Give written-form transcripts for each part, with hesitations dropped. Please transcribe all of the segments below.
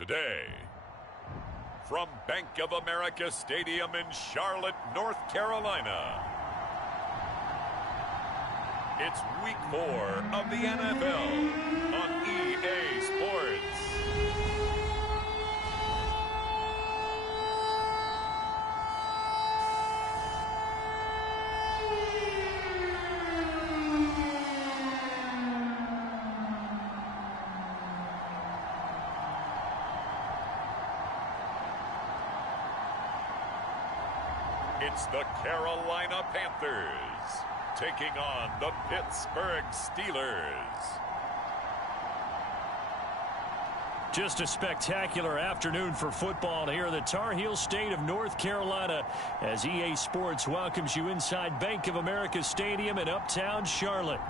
Today, from Bank of America Stadium in Charlotte, North Carolina, it's Week 4 of the NFL on EA Sports. It's the Carolina Panthers taking on the Pittsburgh Steelers. Just a spectacular afternoon for football here in the Tar Heel state of North Carolina as EA Sports welcomes you inside Bank of America Stadium in uptown Charlotte.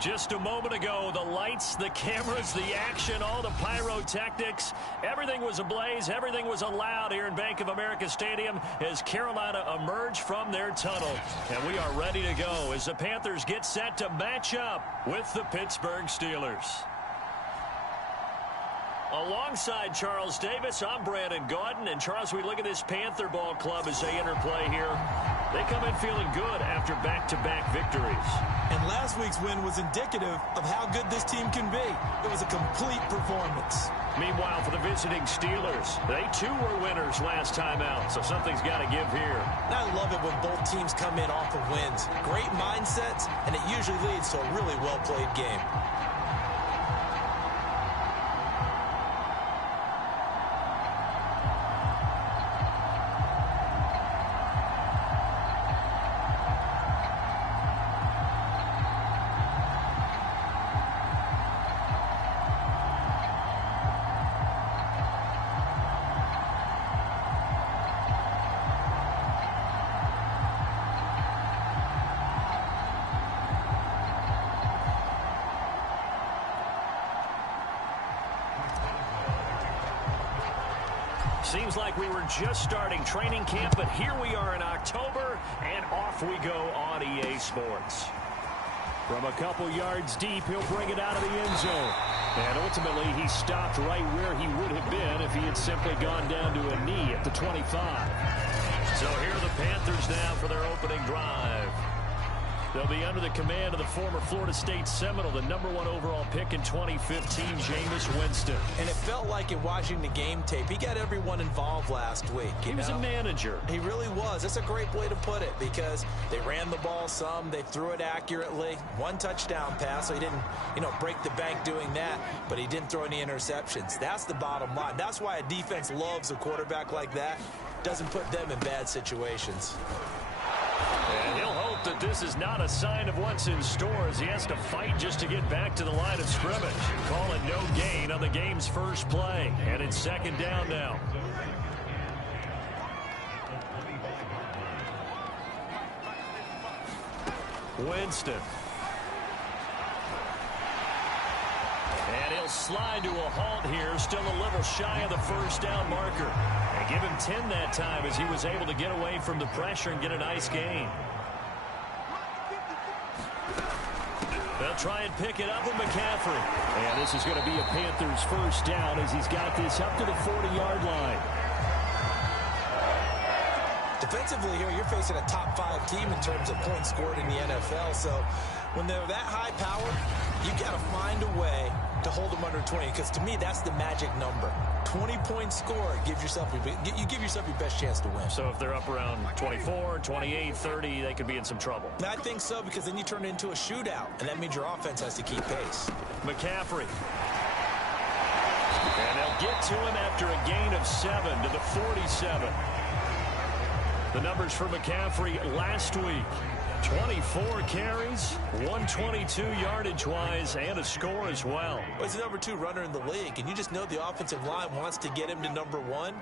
Just a moment ago, the lights, the cameras, the action, all the pyrotechnics, everything was ablaze, everything was allowed here in Bank of America Stadium as Carolina emerged from their tunnel. And we are ready to go as the Panthers get set to match up with the Pittsburgh Steelers. Alongside Charles Davis, I'm Brandon Gaudin. And Charles, we look at this Panther ball club as they interplay here. They come in feeling good after back-to-back victories. And last week's win was indicative of how good this team can be. It was a complete performance. Meanwhile, for the visiting Steelers, they too were winners last time out, so something's got to give here. And I love it when both teams come in off of wins. Great mindsets, and it usually leads to a really well-played game. Seems like we were just starting training camp, but here we are in October, and off we go on EA Sports. From a couple yards deep, he'll bring it out of the end zone. And ultimately, he stopped right where he would have been if he had simply gone down to a knee at the 25. So here are the Panthers now for their opening drive. They'll be under the command of the former Florida State Seminole, the #1 overall pick in 2015, Jameis Winston. And it felt like in watching the game tape, he got everyone involved last week. He was a manager. He really was. That's a great way to put it because they ran the ball some, they threw it accurately. One touchdown pass, so he didn't, break the bank doing that, but he didn't throw any interceptions. That's the bottom line. That's why a defense loves a quarterback like that. Doesn't put them in bad situations. And he'll hope that this is not a sign of what's in store as he has to fight just to get back to the line of scrimmage. Call it no gain on the game's first play. And it's second down now. Winston. And he'll slide to a halt here, still a little shy of the first down marker. And give him 10 that time as he was able to get away from the pressure and get a nice gain. They'll try and pick it up with McCaffrey. And this is going to be a Panthers first down as he's got this up to the 40-yard line. Defensively here, you're facing a top 5 team in terms of points scored in the NFL. So when they're that high powered, you got to find a way to hold them under 20, because to me, that's the magic number. 20-point score, you give yourself your best chance to win. So if they're up around 24, 28, 30, they could be in some trouble. I think so, because then you turn it into a shootout, and that means your offense has to keep pace. McCaffrey. And they'll get to him after a gain of 7 to the 47. The numbers for McCaffrey last week. 24 carries, 122 yardage-wise, and a score as well. He's the #2 runner in the league, and you just know the offensive line wants to get him to #1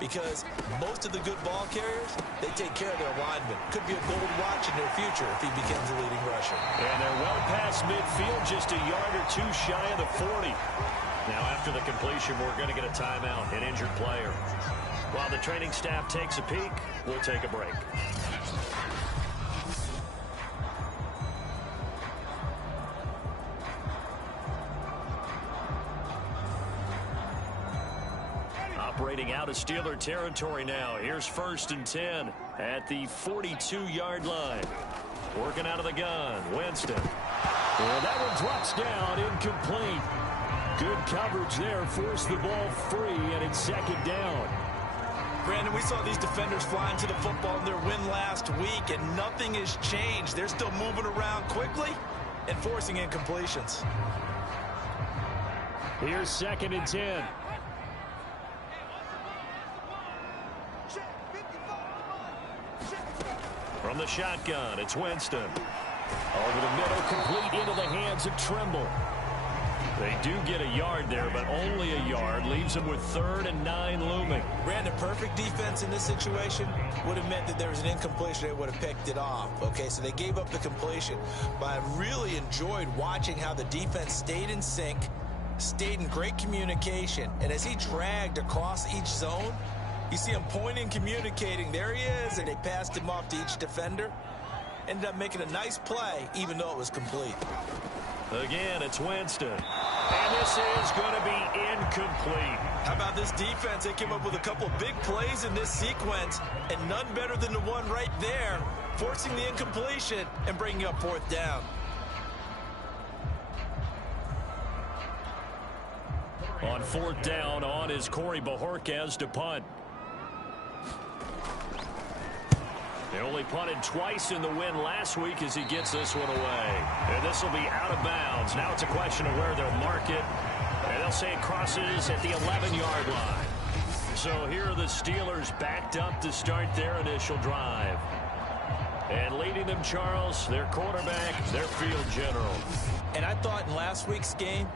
because most of the good ball carriers, they take care of their linemen. Could be a gold watch in their future if he becomes a leading rusher. And they're well past midfield, just a yard or two shy of the 40. Now, after the completion, we're going to get a timeout, an injured player. While the training staff takes a peek, we'll take a break. operating out of Steeler territory now. Here's 1st and 10 at the 42-yard line. Working out of the gun, Winston. And that one drops down, incomplete. Good coverage there, forced the ball free, and it's 2nd down. Brandon, we saw these defenders flying to the football in their win last week, and nothing has changed. They're still moving around quickly and forcing incompletions. Here's 2nd and 10. From the shotgun, it's Winston. Over the middle, complete into the hands of Trimble. They do get a yard there, but only a yard. Leaves them with 3rd and 9 looming. Brandon, perfect defense in this situation would have meant that there was an incompletion. They would have picked it off. Okay, so they gave up the completion. But I really enjoyed watching how the defense stayed in sync, stayed in great communication. And as he dragged across each zone, you see him pointing, communicating. There he is, and they passed him off to each defender. Ended up making a nice play, even though it was complete. Again, it's Winston. And this is going to be incomplete. How about this defense? They came up with a couple big plays in this sequence, and none better than the one right there, forcing the incompletion and bringing up 4th down. On 4th down, on is Corey Bojorquez to punt. They only punted twice in the win last week as he gets this one away. And this will be out of bounds. Now it's a question of where they'll mark it. And they'll say it crosses at the 11-yard line. So here are the Steelers backed up to start their initial drive. And leading them, Charles, their quarterback, their field general. And I thought in last week's game,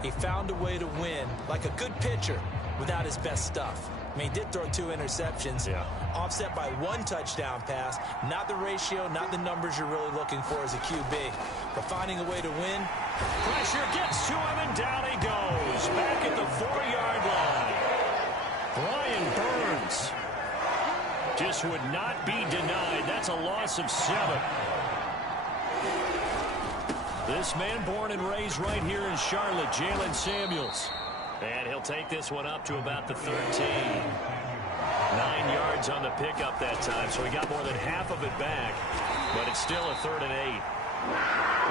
he found a way to win like a good pitcher without his best stuff. I mean, he did throw 2 interceptions, offset by 1 touchdown pass. Not the ratio, not the numbers you're really looking for as a QB. But finding a way to win. Pressure gets to him, and down he goes. Back at the 4-yard line. Brian Burns just would not be denied. That's a loss of 7. This man born and raised right here in Charlotte, Jalen Samuels. And he'll take this one up to about the 13. 9 yards on the pickup that time, so he got more than half of it back. But it's still a 3rd and 8.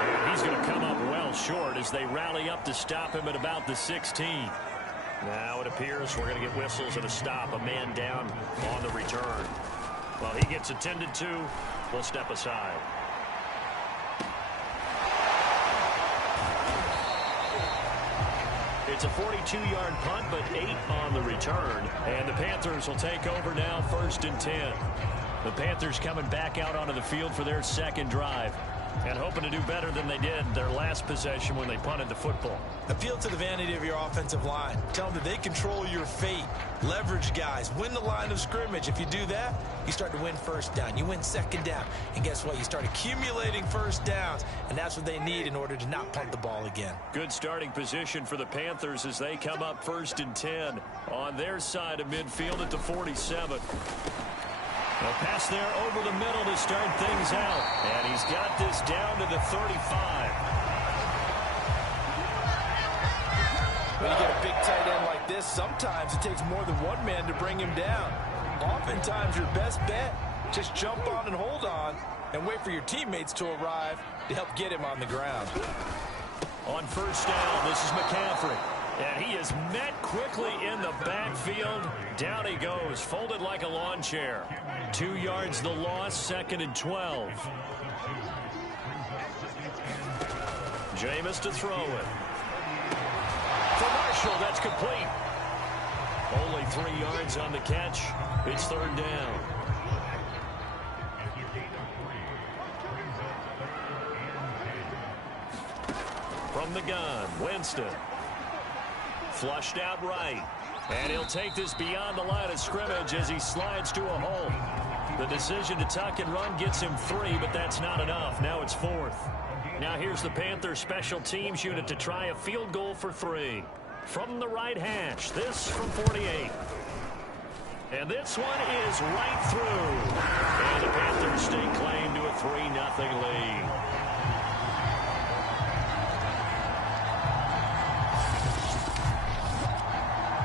And he's going to come up well short as they rally up to stop him at about the 16. Now it appears we're going to get whistles and a stop. A man down on the return. Well, he gets attended to. We'll step aside. It's a 42-yard punt, but 8 on the return. And the Panthers will take over now, 1st and 10. The Panthers coming back out onto the field for their 2nd drive. And hoping to do better than they did their last possession when they punted the football. Appeal to the vanity of your offensive line. Tell them that they control your fate. Leverage guys. Win the line of scrimmage. If you do that, you start to win 1st down. You win 2nd down. And guess what? You start accumulating 1st downs. And that's what they need in order to not punt the ball again. Good starting position for the Panthers as they come up 1st and 10 on their side of midfield at the 47. A pass there over the middle to start things out. And he's got this down to the 35. When you get a big tight end like this, sometimes it takes more than one man to bring him down. Oftentimes, your best bet, just jump on and hold on and wait for your teammates to arrive to help get him on the ground. On 1st down, this is McCaffrey. And he is met quickly in the backfield. Down he goes, folded like a lawn chair. 2 yards the loss, 2nd and 12. Jameis to throw it. For Marshall, that's complete. Only 3 yards on the catch. It's 3rd down. From the gun, Winston. Flushed out right. And he'll take this beyond the line of scrimmage as he slides to a hole. The decision to tuck and run gets him 3, but that's not enough. Now it's 4th. Now here's the Panthers special teams unit to try a field goal for 3. From the right hash, this from 48. And this one is right through. And the Panthers stake claim to a 3-0 lead.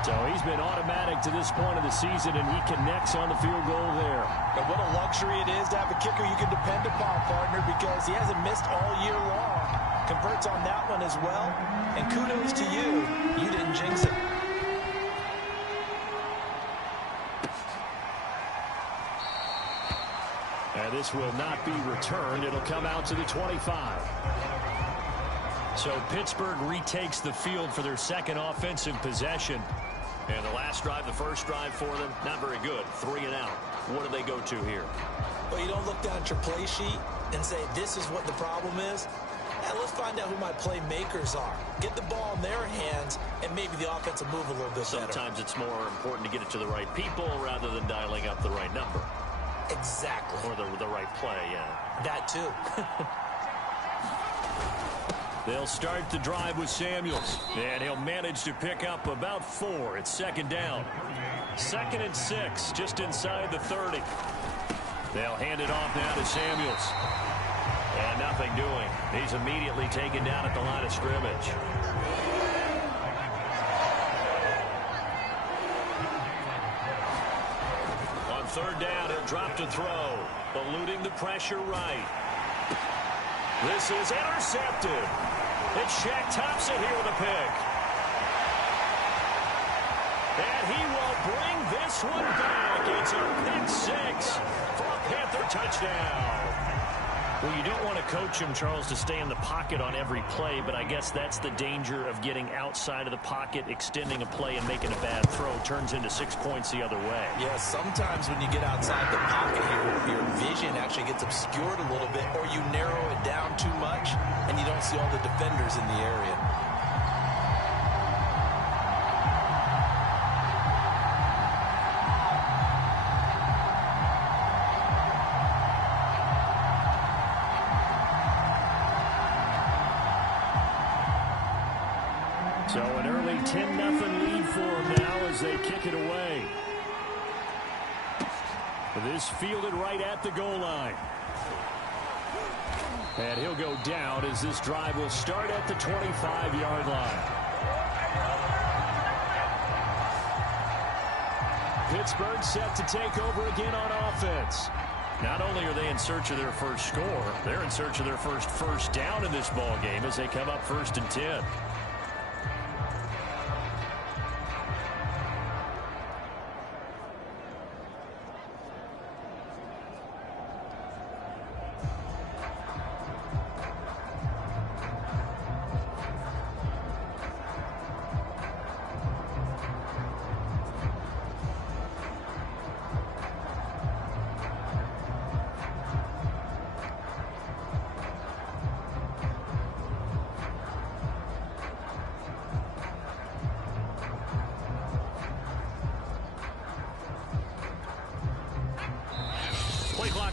So he's been automatic to this point of the season, and he connects on the field goal there. And what a luxury it is to have a kicker you can depend upon, partner, because he hasn't missed all year long. Converts on that one as well. And kudos to you. You didn't jinx it. And this will not be returned. It'll come out to the 25. So Pittsburgh retakes the field for their second offensive possession. And the last drive, the first drive for them, not very good. 3 and out. What do they go to here? Well, you don't look down at your play sheet and say, this is what the problem is. And let's find out who my playmakers are. Get the ball in their hands, and maybe the offense will move a little bit better. Sometimes it's more important to get it to the right people rather than dialing up the right number. Exactly. Or the right play, yeah. That too. They'll start the drive with Samuels, and he'll manage to pick up about 4. It's second down. 2nd and 6, just inside the 30. They'll hand it off now to Samuels. And nothing doing. He's immediately taken down at the line of scrimmage. On 3rd down, he'll drop to throw, eluding the pressure right. This is intercepted. It's Shaq Thompson here with a pick. And he will bring this one back. It's a pick 6 for a Panther touchdown. Well, you don't want to coach him, Charles, to stay in the pocket on every play, but I guess that's the danger of getting outside of the pocket, extending a play, and making a bad throw. Turns into 6 points the other way. Yeah, sometimes when you get outside the pocket, your vision actually gets obscured a little bit, or you narrow it down too much, and you don't see all the defenders in the area. So an early 10-0 lead for them now as they kick it away. This fielded right at the goal line. And he'll go down as this drive will start at the 25-yard line. Pittsburgh set to take over again on offense. Not only are they in search of their first score, they're in search of their first down in this ball game as they come up 1st and 10.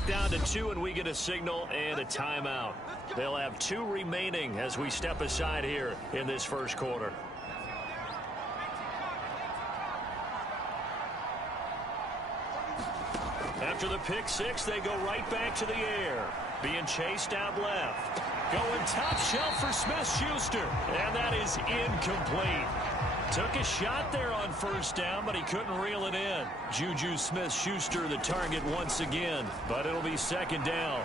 Down to 2, and we get a signal and a timeout. They'll have 2 remaining as we step aside here in this first quarter. After the pick 6, they go right back to the air. Being chased out left. Going top shelf for Smith-Schuster. And that is incomplete. Took a shot there on 1st down, but he couldn't reel it in. Juju Smith-Schuster the target once again, but it'll be 2nd down.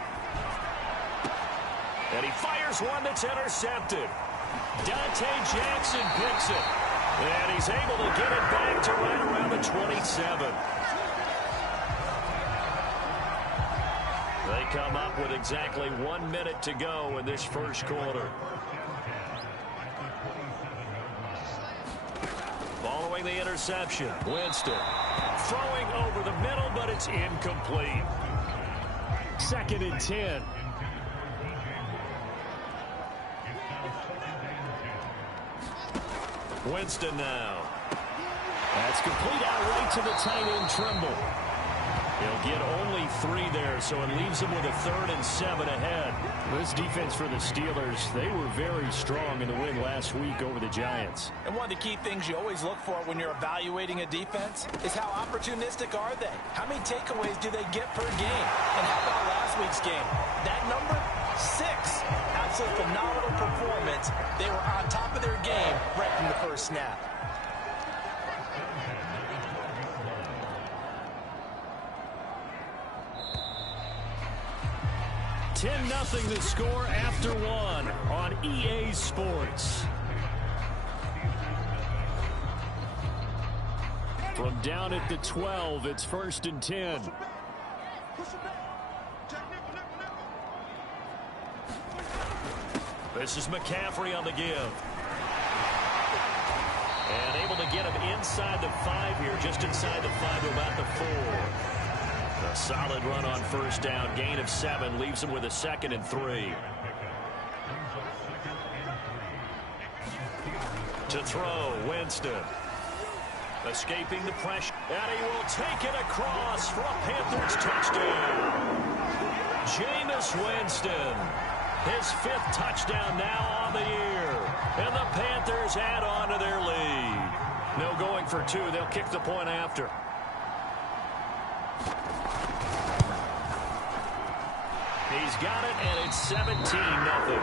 And he fires one that's intercepted. Dante Jackson picks it. And he's able to get it back to right around the 27. They come up with exactly 1 minute to go in this first quarter. Following the interception, Winston throwing over the middle, but it's incomplete. 2nd and 10. Winston now. That's complete out right to the tight end, Trimble. He'll get only 3 there, so it leaves him with a 3rd and 7 ahead. This defense for the Steelers, they were very strong in the win last week over the Giants. And one of the key things you always look for when you're evaluating a defense is how opportunistic are they? How many takeaways do they get per game? And how about last week's game? That number, 6. Absolutely phenomenal performance. They were on top of their game right from the first snap. 10-0 the score after one on EA Sports. From down at the 12, it's 1st and 10. This is McCaffrey on the give. And able to get him inside the 5 here, just inside the 5 to about the 4. A solid run on 1st down, gain of 7, leaves him with a 2nd and 3. To throw, Winston. Escaping the pressure, and he will take it across for a Panthers touchdown. Jameis Winston, his 5th touchdown now on the year, and the Panthers add on to their lead. No going for 2. They'll kick the point after. He's got it, and it's 17-0.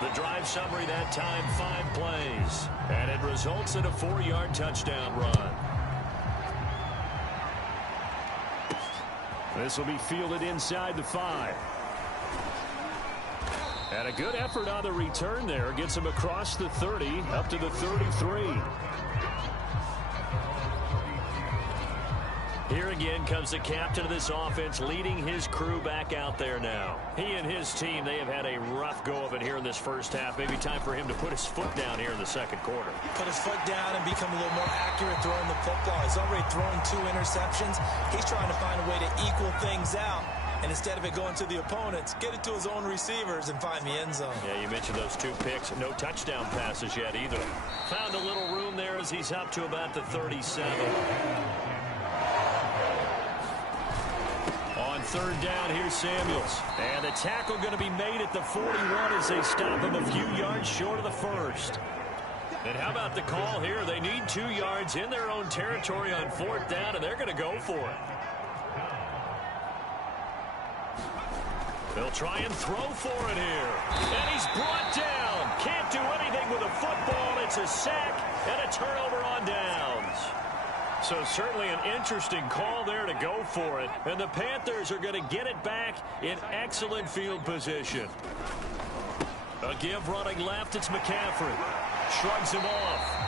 The drive summary that time, 5 plays. And it results in a 4-yard touchdown run. This will be fielded inside the 5. And a good effort on the return there. Gets him across the 30, up to the 33. Here again comes the captain of this offense, leading his crew back out there now. He and his team, they have had a rough go of it here in this first half. Maybe time for him to put his foot down here in the second quarter. Put his foot down and become a little more accurate throwing the football. He's already thrown 2 interceptions. He's trying to find a way to equal things out. And instead of it going to the opponents, get it to his own receivers and find the end zone. Yeah, you mentioned those 2 picks. No touchdown passes yet either. Found a little room there as he's up to about the 37. On 3rd down, here's Samuels. And the tackle going to be made at the 41 as they stop him a few yards short of the 1st. And how about the call here? They need 2 yards in their own territory on 4th down, and they're going to go for it. They'll try and throw for it here. And he's brought down. Can't do anything with a football. It's a sack and a turnover on downs. So certainly an interesting call there to go for it. And the Panthers are going to get it back in excellent field position. A give running left. It's McCaffrey. Shrugs him off.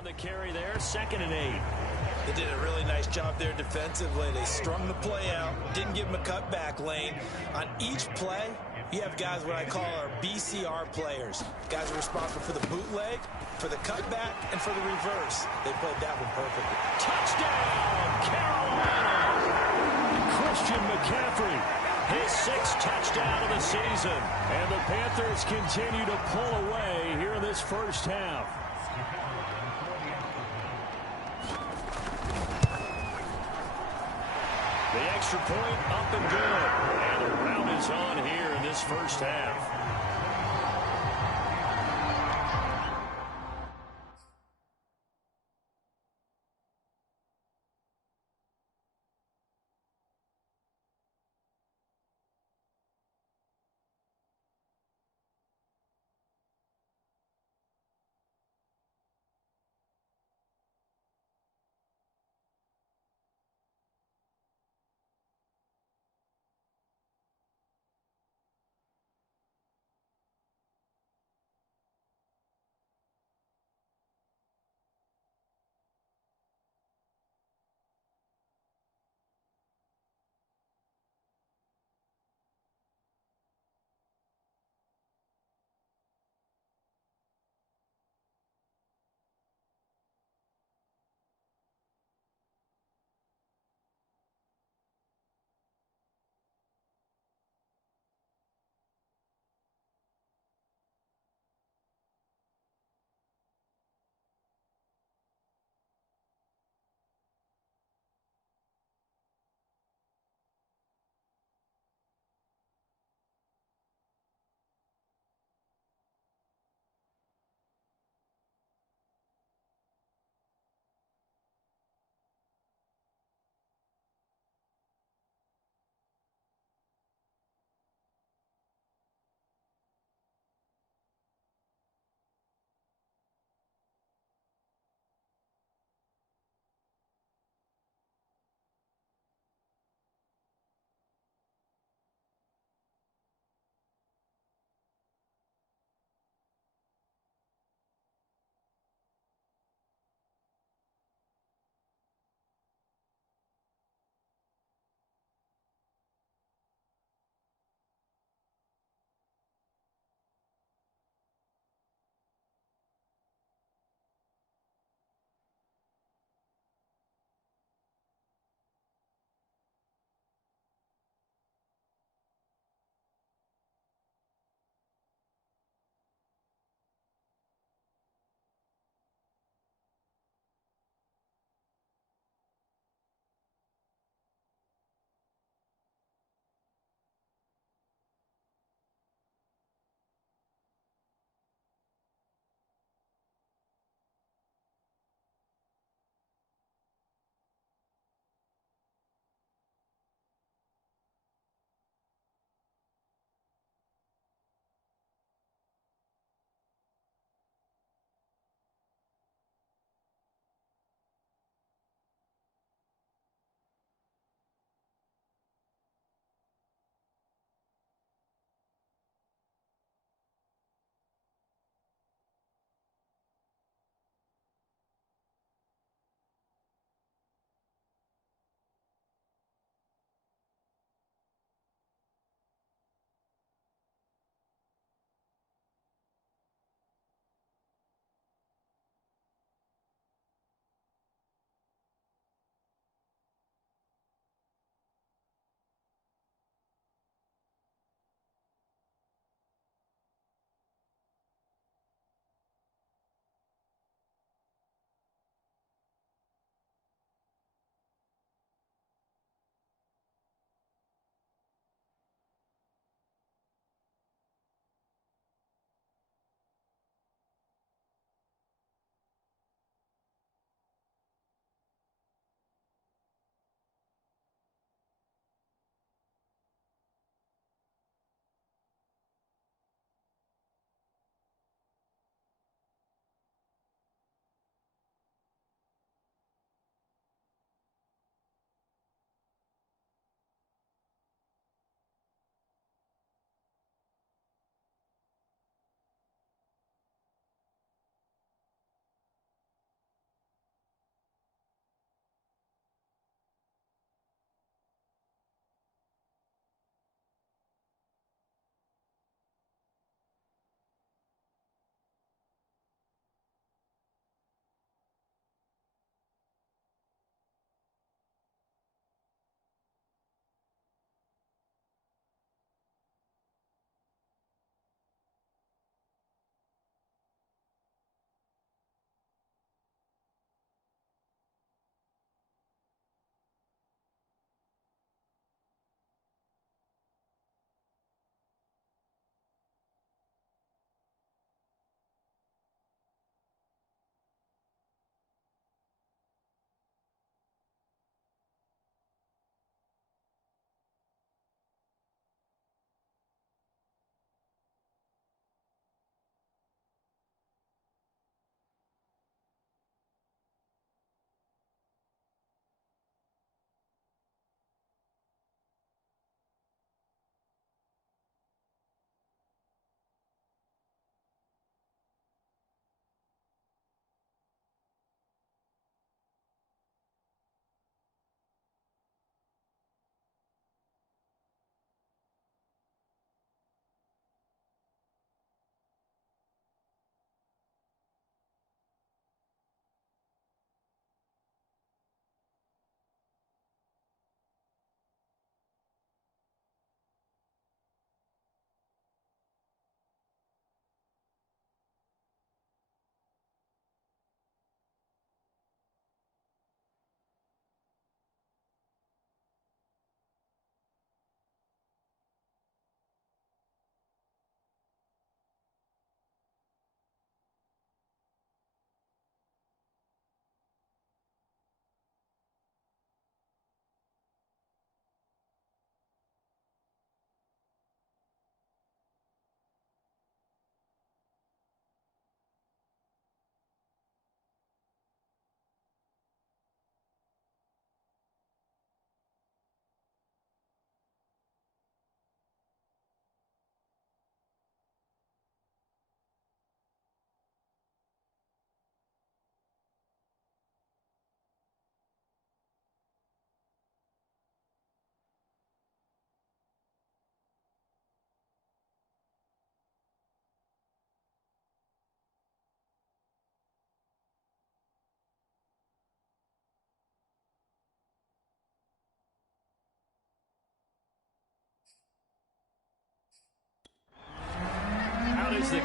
on the carry there, 2nd and 8. They did a really nice job there defensively. They strung the play out, didn't give them a cutback lane. On each play, you have guys what I call our BCR players. Guys are responsible for the bootleg, for the cutback, and for the reverse. They played that one perfectly. Touchdown, Carolina! Christian McCaffrey, his 6th touchdown of the season. And the Panthers continue to pull away here in this first half. The extra point up and good. And the round is on here in this first half.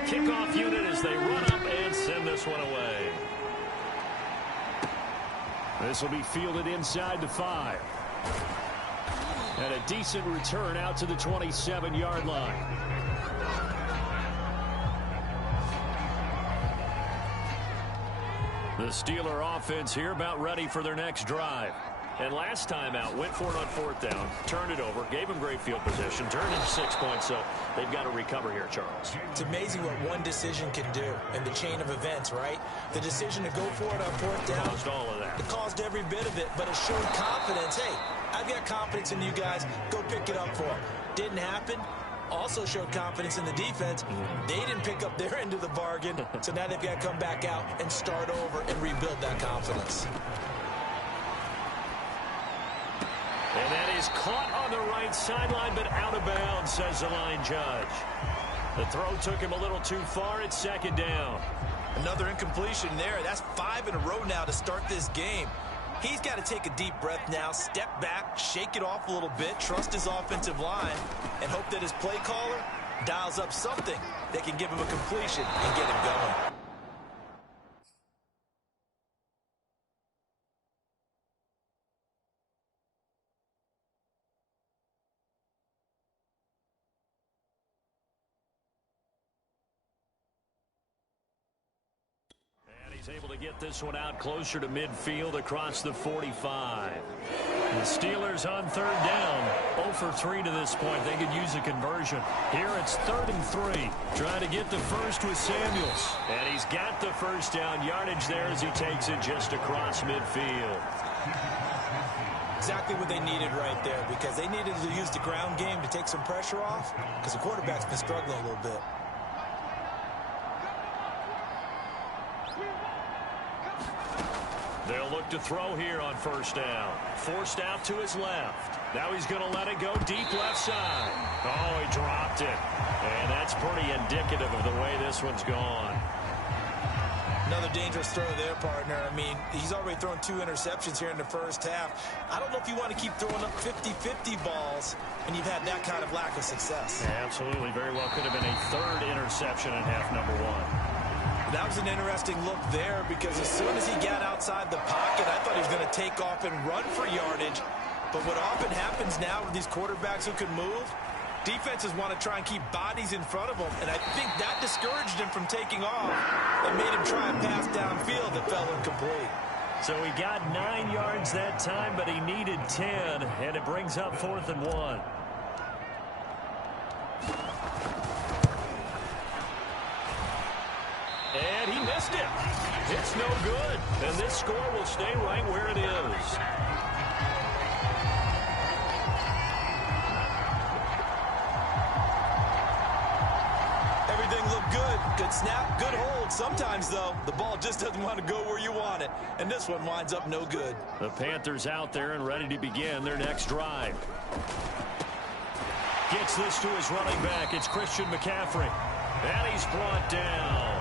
kickoff unit as they run up and send this one away. This will be fielded inside the 5. And a decent return out to the 27-yard line. The Steeler offense here about ready for their next drive. And last time out, went for it on 4th down, turned it over, gave them great field position, turned into 6 points, so they've got to recover here, Charles. It's amazing what one decision can do in the chain of events, right? The decision to go for it on 4th down. Caused all of that. It caused every bit of it, but it showed confidence. Hey, I've got confidence in you guys. Go pick it up for them. Didn't happen. Also showed confidence in the defense. They didn't pick up their end of the bargain, so now they've got to come back out and start over and rebuild that confidence. And that is caught on the right sideline, but out of bounds, says the line judge. The throw took him a little too far. It's 2nd down. Another incompletion there. That's 5 in a row now to start this game. He's got to take a deep breath now, step back, shake it off a little bit, trust his offensive line, and hope that his play caller dials up something that can give him a completion and get him going. Able to get this one out closer to midfield across the 45. The Steelers on 3rd down. 0 for 3 to this point. They could use a conversion. Here it's 3rd and 3. Trying to get the first with Samuels. And he's got the first down yardage there as he takes it just across midfield. Exactly what they needed right there, because they needed to use the ground game to take some pressure off, because the quarterback's been struggling a little bit. They'll look to throw here on 1st down. Forced out to his left. Now he's going to let it go deep left side. Oh, he dropped it. And that's pretty indicative of the way this one's gone. Another dangerous throw there, partner. I mean, he's already thrown 2 interceptions here in the first half. I don't know if you want to keep throwing up 50-50 balls when you've had that kind of lack of success. Yeah, absolutely. Very well could have been a 3rd interception in half number 1. That was an interesting look there, because as soon as he got outside the pocket, I thought he was going to take off and run for yardage. But what often happens now with these quarterbacks who can move, defenses want to try and keep bodies in front of them, and I think that discouraged him from taking off and made him try and pass downfield that fell incomplete. So he got 9 yards that time, but he needed 10, and it brings up 4th and 1. And he missed it. It's no good. And this score will stay right where it is. Everything looked good. Good snap, good hold. Sometimes, though, the ball just doesn't want to go where you want it. And this one winds up no good. The Panthers out there and ready to begin their next drive. Gets this to his running back. It's Christian McCaffrey. And he's brought down.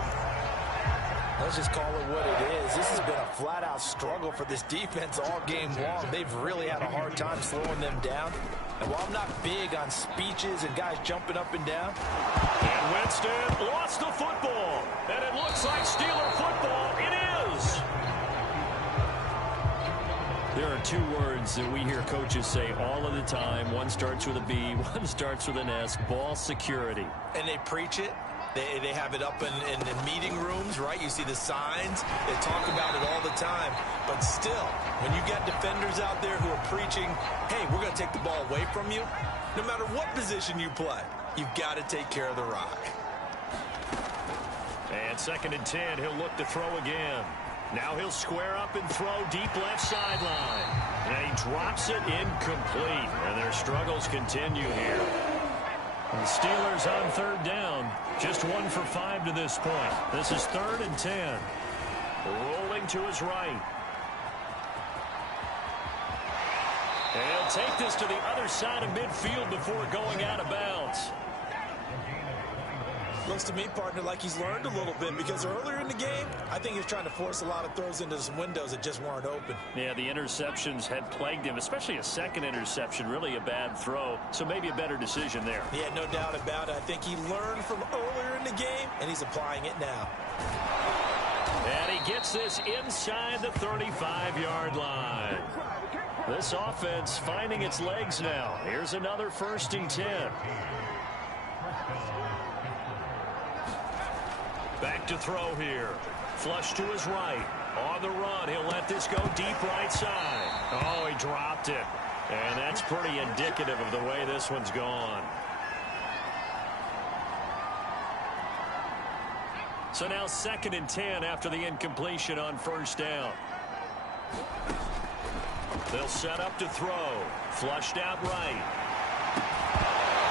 Let's just call it what it is. This has been a flat-out struggle for this defense all game long. They've really had a hard time slowing them down. And while I'm not big on speeches and guys jumping up and down. And Winston lost the football. And it looks like Steeler football. It is. There are 2 words that we hear coaches say all of the time. One starts with a B, one starts with an S. Ball security. And they preach it. They have it up in meeting rooms, right? You see the signs. They talk about it all the time. But still, when you got defenders out there who are preaching, hey, we're going to take the ball away from you, no matter what position you play, you've got to take care of the rock. And 2nd and 10, he'll look to throw again. Now he'll square up and throw deep left sideline. And he drops it incomplete. And their struggles continue here. The Steelers on 3rd down. Just 1 for 5 to this point. This is 3rd and 10. Rolling to his right. And he'll take this to the other side of midfield before going out of bounds. Looks to me, partner, like he's learned a little bit, because earlier in the game, I think he was trying to force a lot of throws into some windows that just weren't open. Yeah, the interceptions had plagued him, especially a second interception, really a bad throw. So maybe a better decision there. Yeah, no doubt about it. I think he learned from earlier in the game, and he's applying it now. And he gets this inside the 35-yard line. This offense finding its legs now. Here's another 1st and 10. Back to throw here. Flush to his right. On the run, he'll let this go deep right side. Oh, he dropped it. And that's pretty indicative of the way this one's gone. So now 2nd and 10 after the incompletion on 1st down. They'll set up to throw. Flushed out right.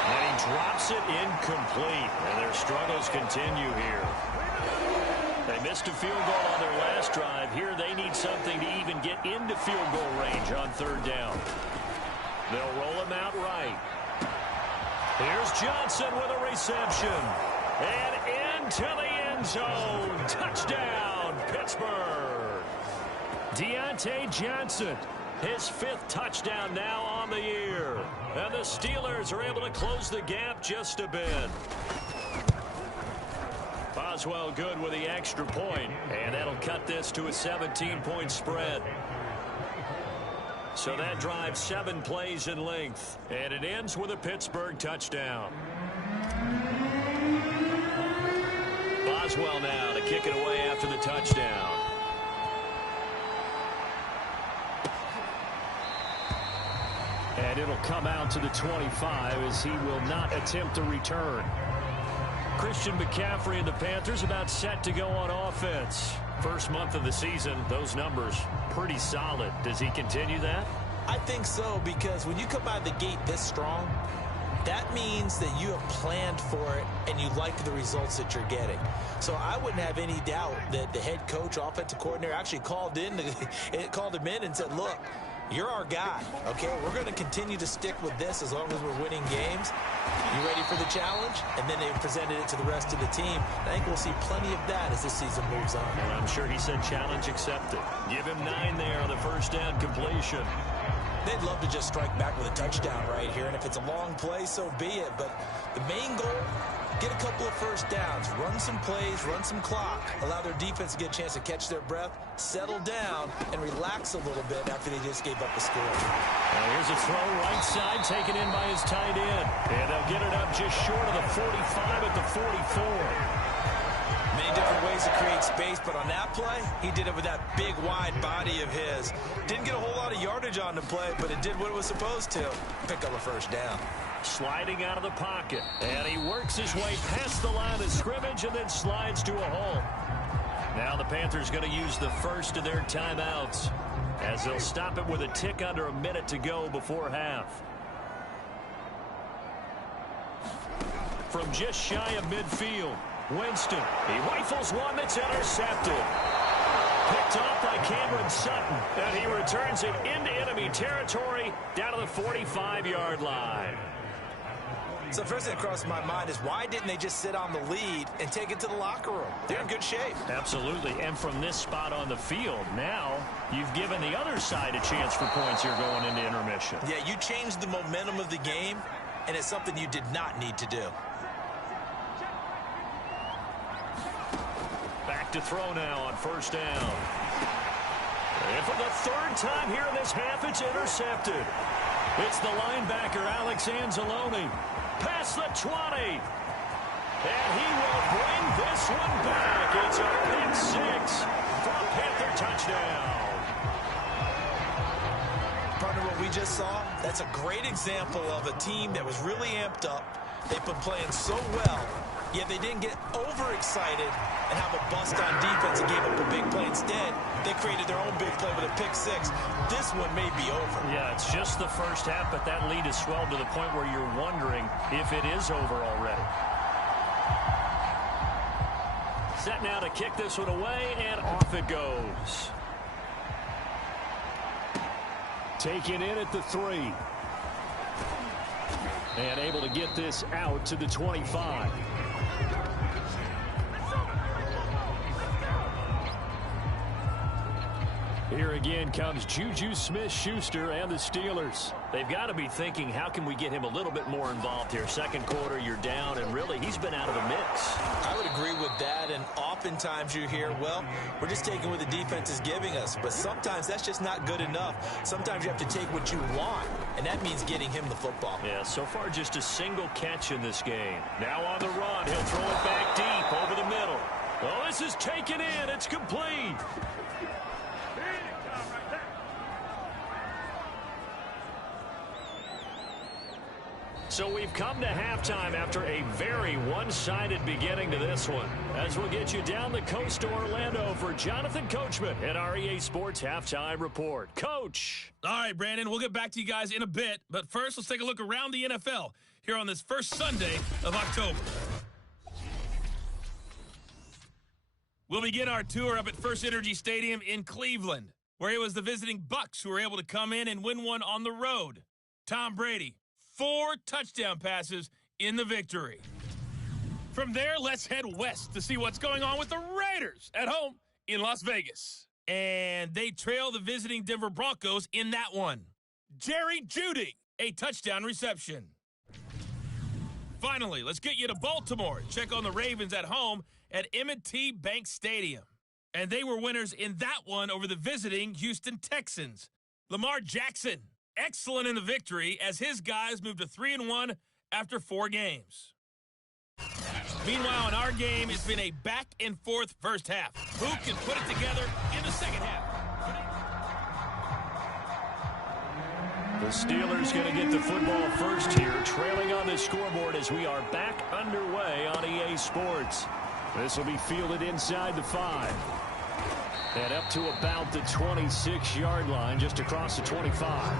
And he drops it incomplete. And their struggles continue here. They missed a field goal on their last drive. Here they need something to even get into field goal range on 3rd down. They'll roll him out right. Here's Johnson with a reception. And into the end zone. Touchdown, Pittsburgh. Deontay Johnson, his 5th touchdown now on the year. And the Steelers are able to close the gap just a bit. Boswell good with the extra point, and that'll cut this to a 17-point spread. So that drive 7 plays in length, and it ends with a Pittsburgh touchdown. Boswell now to kick it away after the touchdown. And it'll come out to the 25 as he will not attempt a return. Christian McCaffrey and the Panthers about set to go on offense. First month of the season, those numbers pretty solid. Does he continue that? I think so, because when you come out of the gate this strong, that means that you have planned for it and you like the results that you're getting. So I wouldn't have any doubt that the head coach, offensive coordinator actually called him in and said, look, you're our guy, okay? We're going to continue to stick with this as long as we're winning games. You ready for the challenge? And then they presented it to the rest of the team. I think we'll see plenty of that as this season moves on. And I'm sure he said challenge accepted. Give him 9 there on the 1st down completion. They'd love to just strike back with a touchdown right here, and if it's a long play, so be it. But the main goal, get a couple of 1st downs, run some plays, run some clock, allow their defense to get a chance to catch their breath, settle down, and relax a little bit after they just gave up the score. Now here's a throw right side taken in by his tight end. And they'll get it up just short of the 45 at the 44. Many different ways to create space, but on that play, he did it with that big, wide body of his. Didn't get a whole lot of yardage on the play, but it did what it was supposed to. Pick up a 1st down. Sliding out of the pocket. And he works his way past the line of scrimmage and then slides to a hole. Now the Panthers going to use the first of their timeouts as they'll stop it with a tick under a minute to go before half. From just shy of midfield, Winston. He rifles one that's intercepted. Picked off by Cameron Sutton. And he returns it into enemy territory down to the 45-yard line. So the first thing that crossed my mind is why didn't they just sit on the lead and take it to the locker room? They're in good shape. Absolutely. And from this spot on the field, now you've given the other side a chance for points here going into intermission. Yeah, you changed the momentum of the game, and it's something you did not need to do. Back to throw now on 1st down. And for the 3rd time here in this half, it's intercepted. It's the linebacker, Alex Anzalone. Past the 20. And he will bring this one back. It's a pick 6 for a Panther touchdown. Partner, what we just saw, that's a great example of a team that was really amped up. They've been playing so well, yet they didn't get overexcited and have a bust on defense and gave up a big play. Instead, they created their own big play with a pick 6. This one may be over. Yeah, it's just the first half, but that lead has swelled to the point where you're wondering if it is over already. Set now to kick this one away, and off it goes. Taken in at the 3. And able to get this out to the 25. Here again comes Juju Smith-Schuster and the Steelers. They've got to be thinking, how can we get him a little bit more involved here? Second quarter, you're down, and really, he's been out of the mix. I would agree with that, and oftentimes you hear, well, we're just taking what the defense is giving us, but sometimes that's just not good enough. Sometimes you have to take what you want, and that means getting him the football. Yeah, so far just a single catch in this game. Now on the run, he'll throw it back deep over the middle. Oh, this is taken in. It's complete. So we've come to halftime after a very one-sided beginning to this one. As we'll get you down the coast to Orlando for Jonathan Coachman at our EA Sports Halftime Report. Coach. All right, Brandon, we'll get back to you guys in a bit. But first, let's take a look around the NFL here on this first Sunday of October. We'll begin our tour up at First Energy Stadium in Cleveland, where it was the visiting Bucs who were able to come in and win one on the road. Tom Brady, 4 touchdown passes in the victory. From there, let's head west to see what's going on with the Raiders at home in Las Vegas. And they trail the visiting Denver Broncos in that one. Jerry Jeudy, a touchdown reception. Finally, let's get you to Baltimore and check on the Ravens at home at M&T Bank Stadium. And they were winners in that one over the visiting Houston Texans. Lamar Jackson, excellent in the victory as his guys moved to 3-1 after 4 games. Meanwhile, in our game, it's been a back-and-forth first half. Who can put it together in the second half? The Steelers going to get the football first here, trailing on the scoreboard as we are back underway on EA Sports. This will be fielded inside the 5. And up to about the 26-yard line, just across the 25.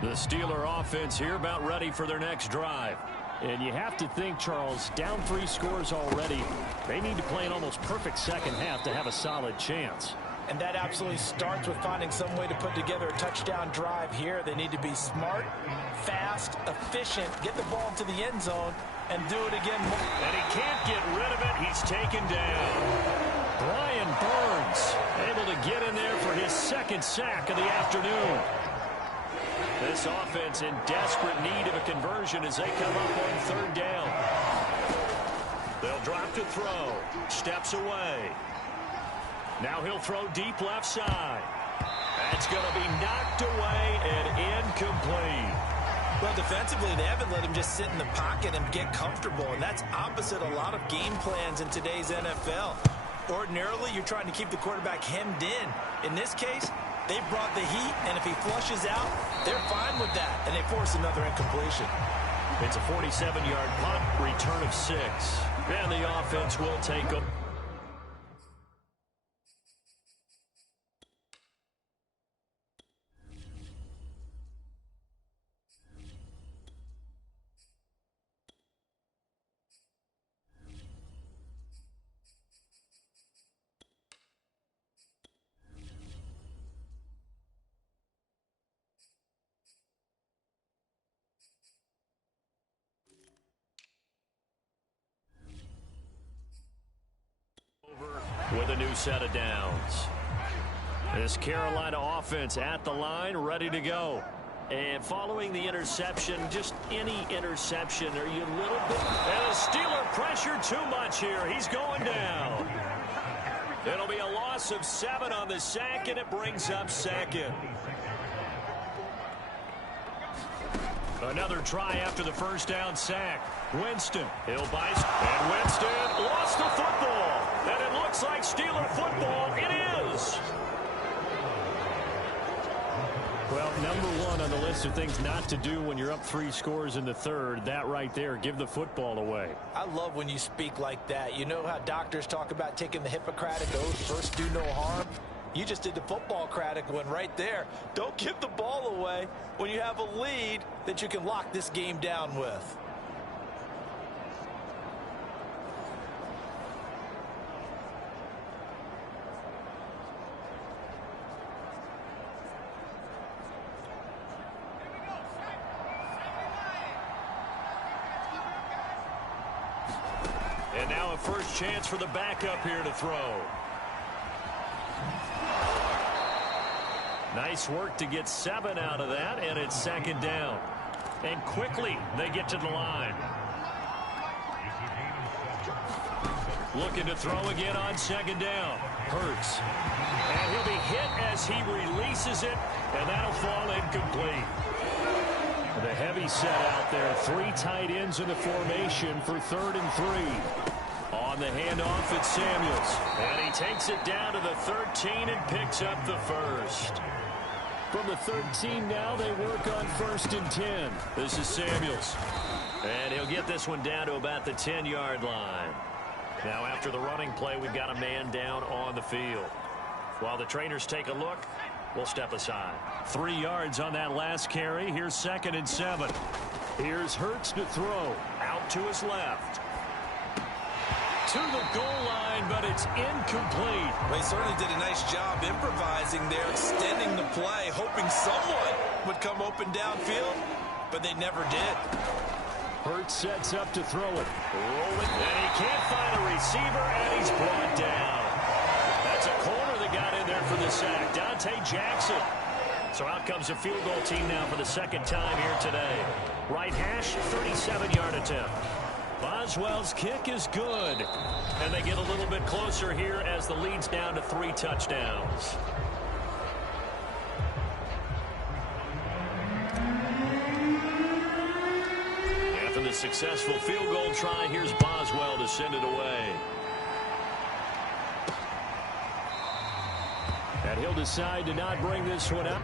The Steeler offense here about ready for their next drive. And you have to think, Charles, down 3 scores already. They need to play an almost perfect second half to have a solid chance. And that absolutely starts with finding some way to put together a touchdown drive here. They need to be smart, fast, efficient, get the ball to the end zone, and do it again. And he can't get rid of it. He's taken down. Brian Burns able to get in there for his second sack of the afternoon. This offense in desperate need of a conversion as they come up on 3rd down. They'll drop to throw. Steps away. Now he'll throw deep left side. That's going to be knocked away and incomplete. Well, defensively, they haven't let him just sit in the pocket and get comfortable, and that's opposite a lot of game plans in today's NFL. Ordinarily, you're trying to keep the quarterback hemmed in. In this case, they brought the heat, and if he flushes out, they're fine with that, and they force another incompletion. It's a 47-yard punt, return of 6. And the offense will take them. With a new set of downs. This Carolina offense at the line, ready to go. And following the interception, just any interception, are you a little bit... And the Steeler pressure too much here. He's going down. It'll be a loss of 7 on the sack, and it brings up 2nd. Another try after the first down sack. Winston, he'll buy, and Winston lost the football. And it looks like Steeler football. It is. Well, number 1 on the list of things not to do when you're up 3 scores in the 3rd, that right there, give the football away. I love when you speak like that. You know how doctors talk about taking the Hippocratic oath, first do no harm? You just did the football-cratic one right there. Don't give the ball away when you have a lead that you can lock this game down with. And now a first chance for the backup here to throw. Nice work to get 7 out of that, and it's second down. And quickly they get to the line. Looking to throw again on second down. Hurts. And he'll be hit as he releases it, and that'll fall incomplete. The heavy set out there. 3 tight ends in the formation for 3rd and 3. On the handoff, it's Samuels. And he takes it down to the 13 and picks up the first. From the 13 now, they work on 1st and 10. This is Samuels. And he'll get this one down to about the 10-yard line. Now, after the running play, we've got a man down on the field. While the trainers take a look, we'll step aside. 3 yards on that last carry. Here's 2nd and 7. Here's Hurts to throw. Out to his left. To the goal line, but it's incomplete. They certainly did a nice job improvising there, extending the play, hoping someone would come open downfield, but they never did. Hurts sets up to throw it. Rolling, and he can't find a receiver, and he's brought down. That's a corner that got in there for the sack. Dante Jackson. So out comes a field goal team now for the 2nd time here today. Right hash, 37-yard attempt. Boswell's kick is good. And they get a little bit closer here as the lead's down to 3 touchdowns. After the successful field goal try, here's Boswell to send it away. And he'll decide to not bring this one up.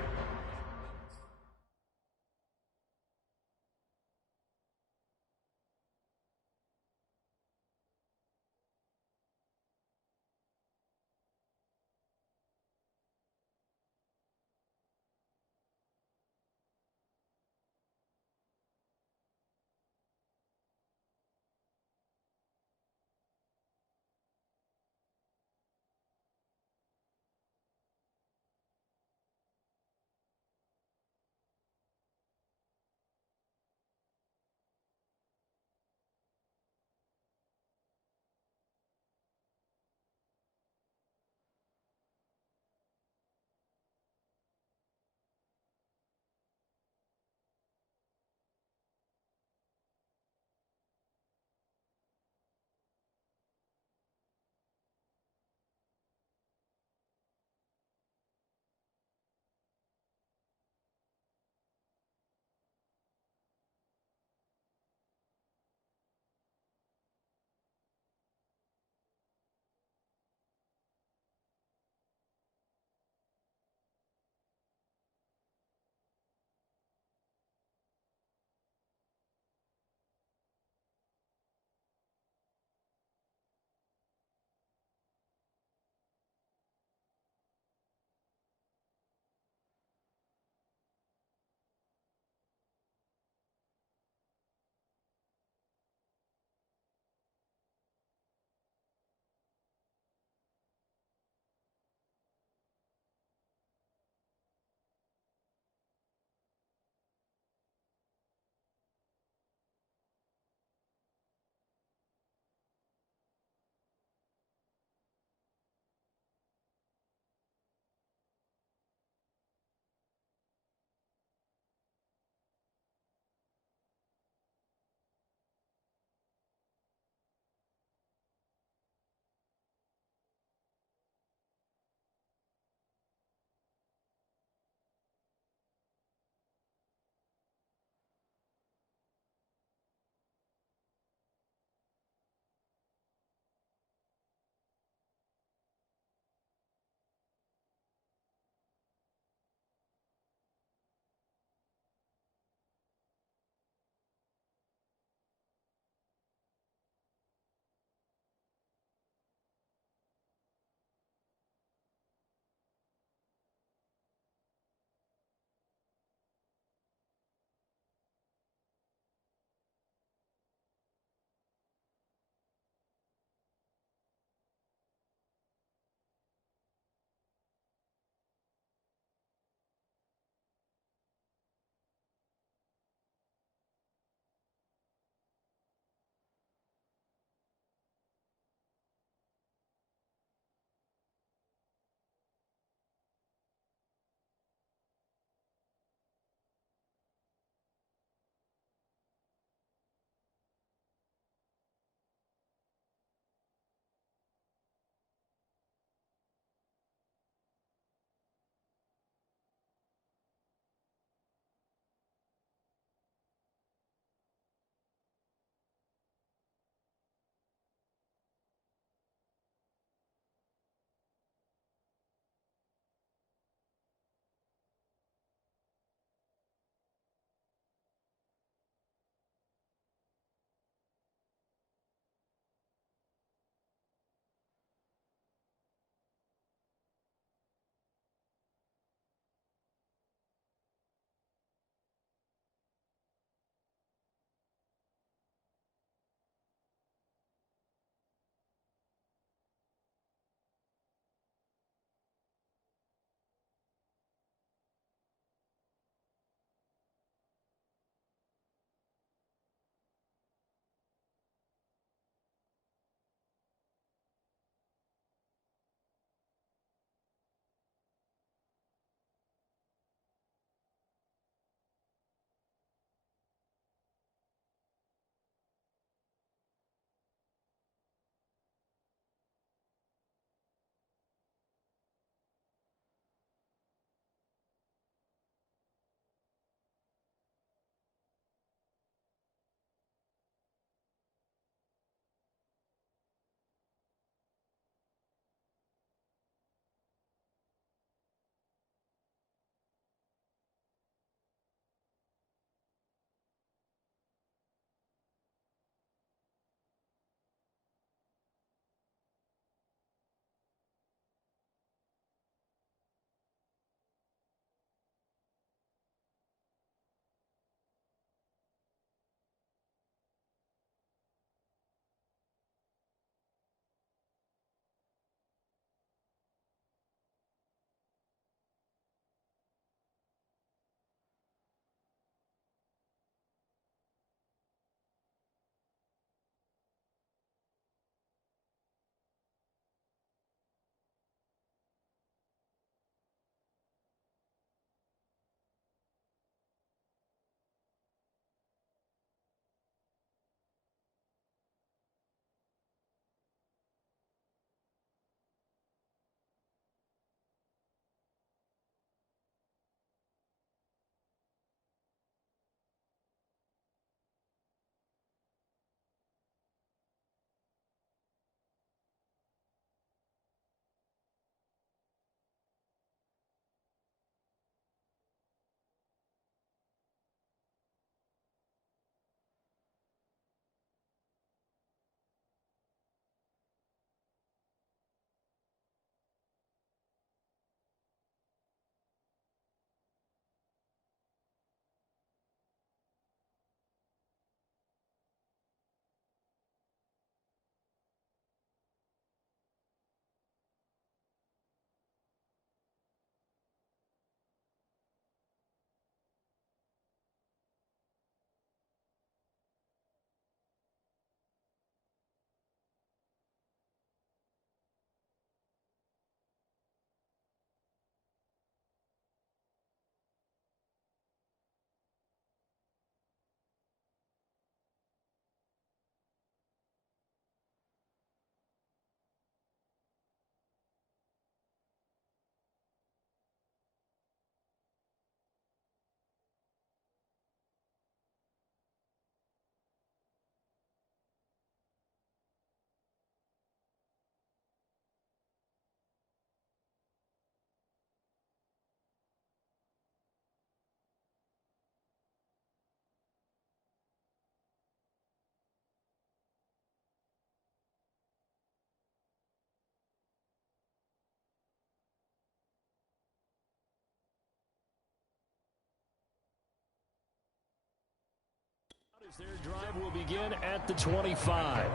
Their drive will begin at the 25.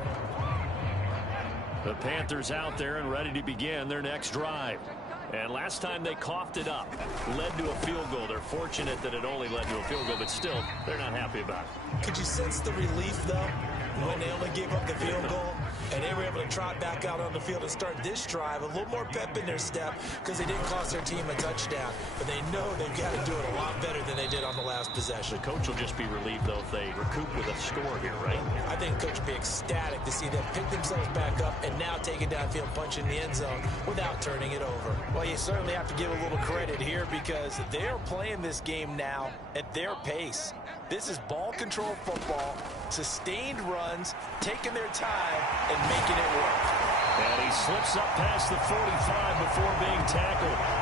The Panthers out there and ready to begin their next drive. And last time they coughed it up, led to a field goal. They're fortunate that it only led to a field goal, but still, they're not happy about it. Could you sense the relief, though, when they only gave up the field goal and they were able to trot back out on the field and start this drive? A little more pep in their step because they didn't cost their team a touchdown, but they know they've got to do it a lot better than they did on the last possession. The coach will just be relieved, though, if they recoup with a score here, right? I think coach will be ecstatic to see them pick themselves back up and now take it downfield, punch in the end zone without turning it over. Well, you certainly have to give a little credit here because they're playing this game now at their pace. This is ball control football, sustained runs, taking their time, and making it work. And he slips up past the 45 before being tackled.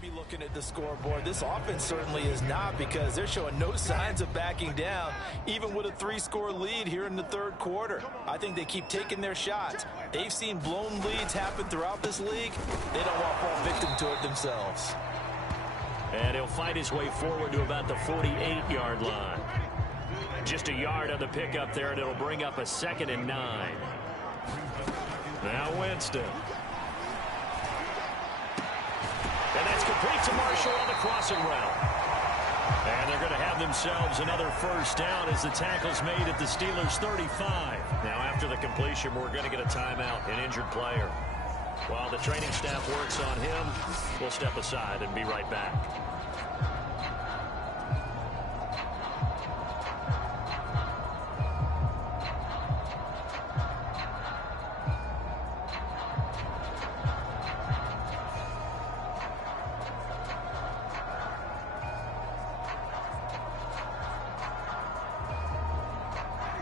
be looking at the scoreboard. This offense certainly is not, because they're showing no signs of backing down, even with a 3-score lead here in the third quarter. I think they keep taking their shots. They've seen blown leads happen throughout this league. They don't want to fall victim to it themselves. And he'll fight his way forward to about the 48-yard line. Just a yard on the pickup there, and it'll bring up a 2nd and 9. Now Winston. And that's complete to Marshall on the crossing route. And they're going to have themselves another first down as the tackle's made at the Steelers' 35. Now after the completion, we're going to get a timeout, an injured player. While the training staff works on him, we'll step aside and be right back.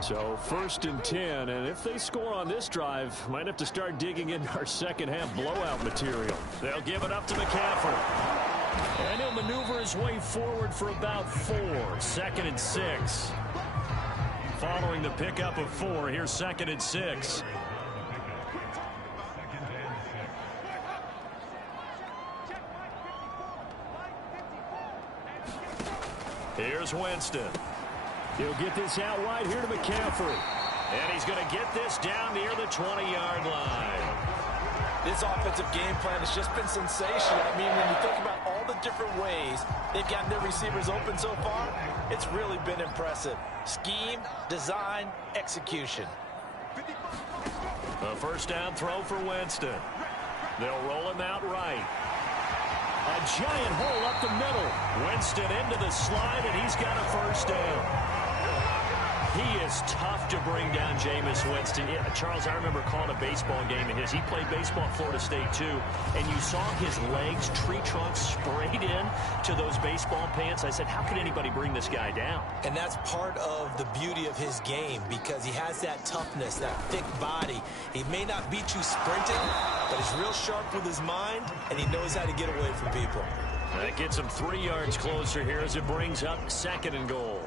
So 1st and 10, and if they score on this drive, might have to start digging in our second half blowout material. They'll give it up to McCaffrey. And he'll maneuver his way forward for about 4. 2nd and 6. Following the pickup of 4, here's 2nd and 6. Here's Winston. He'll get this out wide here to McCaffrey. And he's going to get this down near the 20-yard line. This offensive game plan has just been sensational. I mean, when you think about all the different ways they've gotten their receivers open so far, it's really been impressive. Scheme, design, execution. A first down throw for Winston. They'll roll him out right. A giant hole up the middle. Winston into the slide, and he's got a first down. He is tough to bring down, Jameis Winston. Yeah, Charles, I remember calling a baseball game of his. He played baseball at Florida State, too. And you saw his legs, tree trunks sprayed in to those baseball pants. I said, how could anybody bring this guy down? And that's part of the beauty of his game, because he has that toughness, that thick body. He may not beat you sprinting, but he's real sharp with his mind, and he knows how to get away from people. That gets him 3 yards closer here as it brings up 2nd and goal.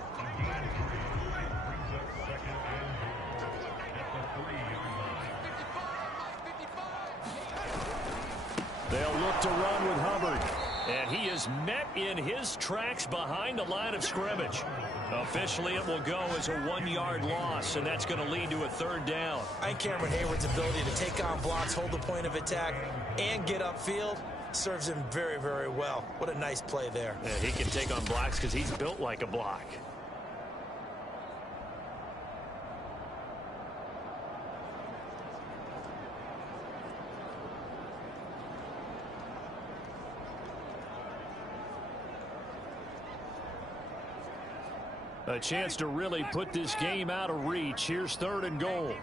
They'll look to run with Hubbard. And he is met in his tracks behind the line of scrimmage. Officially, it will go as a 1-yard loss, and that's going to lead to a 3rd down. I think Cameron Hayward's ability to take on blocks, hold the point of attack, and get upfield serves him very, very well. What a nice play there. Yeah, he can take on blocks because he's built like a block. A chance to really put this game out of reach. Here's 3rd and goal.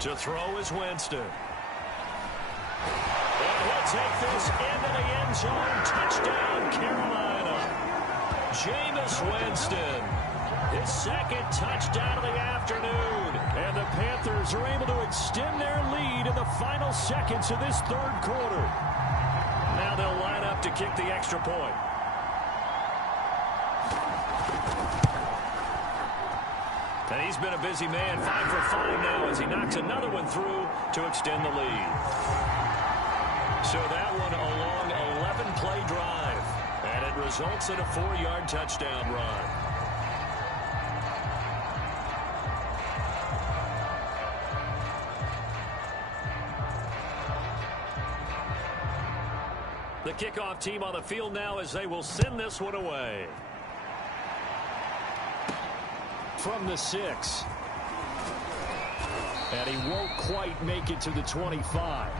To throw is Winston. And he'll take this into the end zone. Touchdown, Carolina. Jameis Winston. His 2nd touchdown of the afternoon. And the Panthers are able to extend their lead in the final seconds of this 3rd quarter. Now they'll line up to kick the extra point. And he's been a busy man, 5 for 5 now as he knocks another one through to extend the lead. So that one a long 11-play drive. And it results in a 4-yard touchdown run. The kickoff team on the field now as they will send this one away. From the 6. And he won't quite make it to the 25.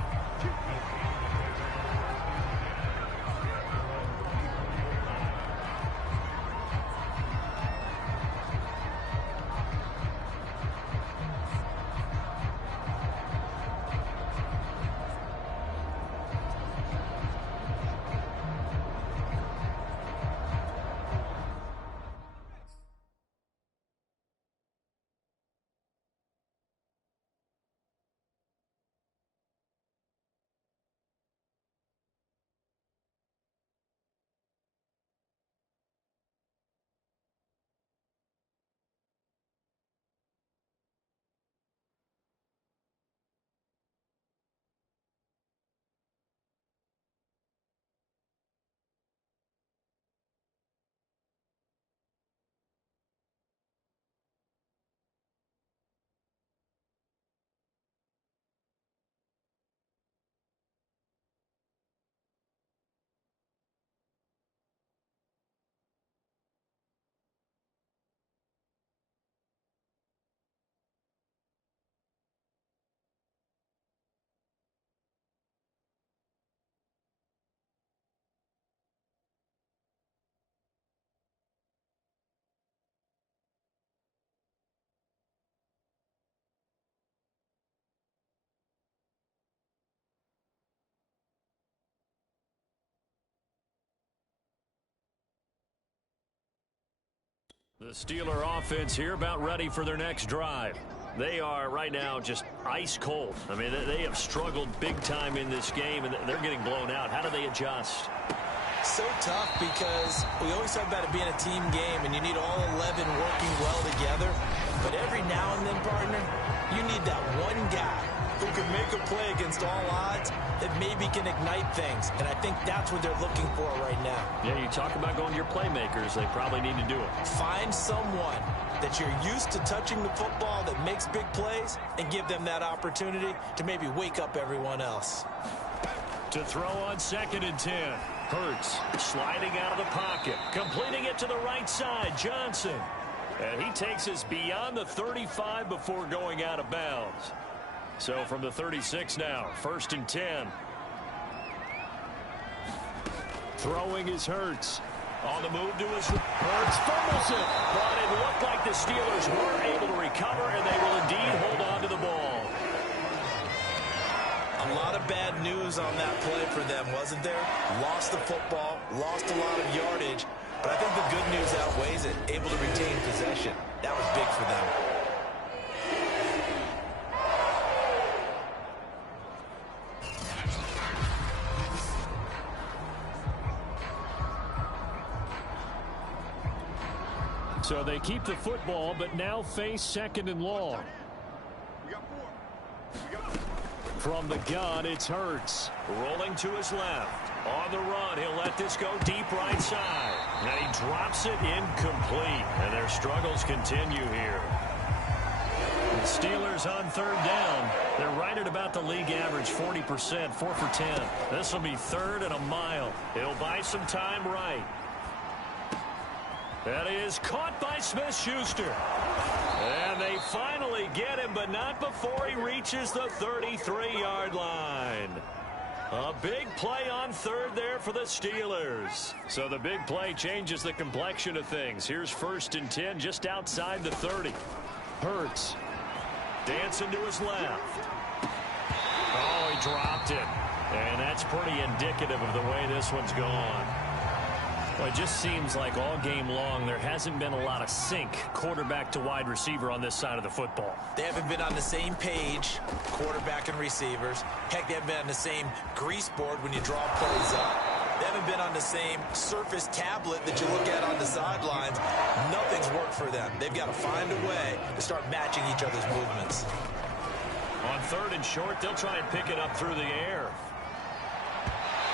The Steeler offense here about ready for their next drive. They are right now just ice cold. I mean, they have struggled big time in this game, and they're getting blown out. How do they adjust? So tough because we always talk about it being a team game, and you need all 11 working well together. But every now and then, partner, you need that one guy who can make a play against all odds that maybe can ignite things. And I think that's what they're looking for right now. Yeah, you talk about going to your playmakers. They probably need to do it. Find someone that you're used to touching the football that makes big plays and give them that opportunity to maybe wake up everyone else. To throw on 2nd and 10. Hurts sliding out of the pocket. Completing it to the right side. Johnson. And he takes us beyond the 35 before going out of bounds. So from the 36 now, 1st and 10. Throwing is Hurts. On the move to his Hurts fumbles it. But it looked like the Steelers were able to recover, and they will indeed hold on to the ball. A lot of bad news on that play for them, wasn't there? Lost the football, lost a lot of yardage, but I think the good news outweighs it. Able to retain possession. That was big for them. So they keep the football, but now face 2nd and long. From the gun, it's Hurts. Rolling to his left. On the run, he'll let this go deep right side. And he drops it incomplete. And their struggles continue here. The Steelers on 3rd down. They're right at about the league average, 40%, 4 for 10. This will be 3rd and a mile. He'll buy some time right. That is caught by Smith-Schuster. And they finally get him, but not before he reaches the 33-yard line. A big play on 3rd there for the Steelers. So the big play changes the complexion of things. Here's 1st and 10 just outside the 30. Hurts dancing to his left. Oh, he dropped it. And that's pretty indicative of the way this one's gone. Well, it just seems like all game long there hasn't been a lot of sync quarterback to wide receiver on this side of the football. They haven't been on the same page, quarterback and receivers. Heck, they haven't been on the same grease board when you draw plays up. They haven't been on the same surface tablet that you look at on the sidelines. Nothing's worked for them. They've got to find a way to start matching each other's movements. On 3rd and short, they'll try and pick it up through the air.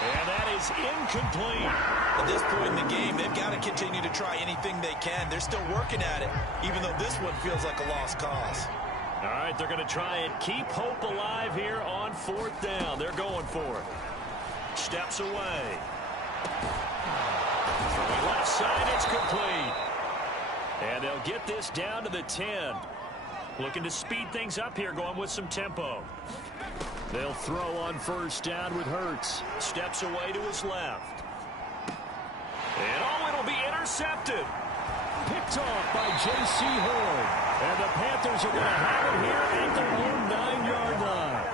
And that is incomplete. At this point in the game, they've got to continue to try anything they can. They're still working at it, even though this one feels like a lost cause. All right, they're going to try and keep hope alive here on 4th down. They're going for it. Steps away. From the left side, it's complete. And they'll get this down to the 10. Looking to speed things up here, going with some tempo. They'll throw on 1st down with Hurts. Steps away to his left. And it'll be intercepted. Picked off by J.C. Horn. And the Panthers are going to have it here at their own 9-yard line.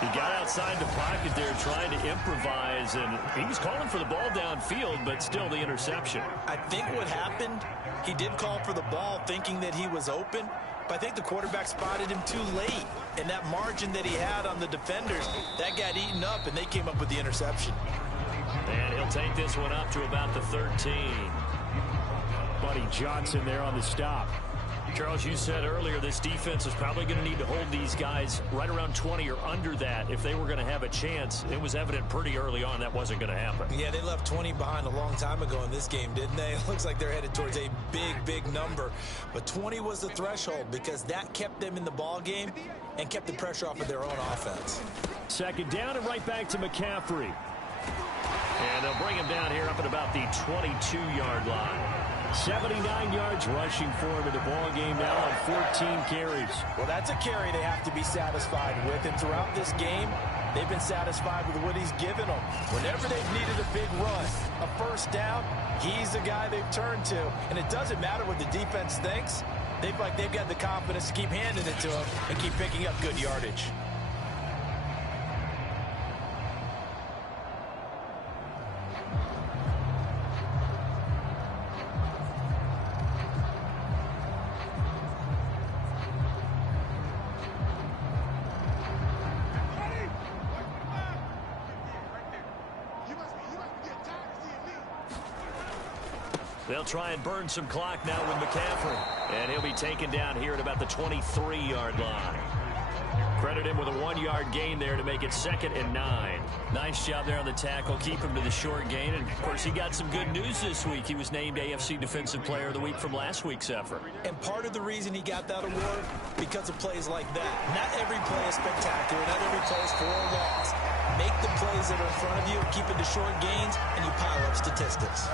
He got outside the pocket there trying to improvise, and he was calling for the ball downfield, but still the interception. I think what happened, he did call for the ball thinking that he was open, but I think the quarterback spotted him too late. And that margin that he had on the defenders, that got eaten up, and they came up with the interception. And he'll take this one up to about the 13. Buddy Johnson there on the stop. Charles, you said earlier this defense is probably going to need to hold these guys right around 20 or under that if they were going to have a chance. It was evident pretty early on that wasn't going to happen. Yeah, they left 20 behind a long time ago in this game, didn't they? It looks like they're headed towards a big number. But 20 was the threshold because that kept them in the ball game and kept the pressure off of their own offense. 2nd down and right back to McCaffrey. And they'll bring him down here up at about the 22-yard line. 79 yards rushing for him in the ball game now on 14 carries. Well, that's a carry they have to be satisfied with. And throughout this game, they've been satisfied with what he's given them. Whenever they've needed a big run, a 1st down, he's the guy they've turned to. And it doesn't matter what the defense thinks. They've got the confidence to keep handing it to him and keep picking up good yardage. They'll try and burn some clock now with McCaffrey. And he'll be taken down here at about the 23-yard line. Credit him with a 1-yard gain there to make it 2nd and 9. Nice job there on the tackle. Keep him to the short gain. And, of course, he got some good news this week. He was named AFC Defensive Player of the Week from last week's effort. And part of the reason he got that award, because of plays like that. Not every play is spectacular. Not every play is for a loss. Make the plays that are in front of you, keep it to short gains, and you pile up statistics.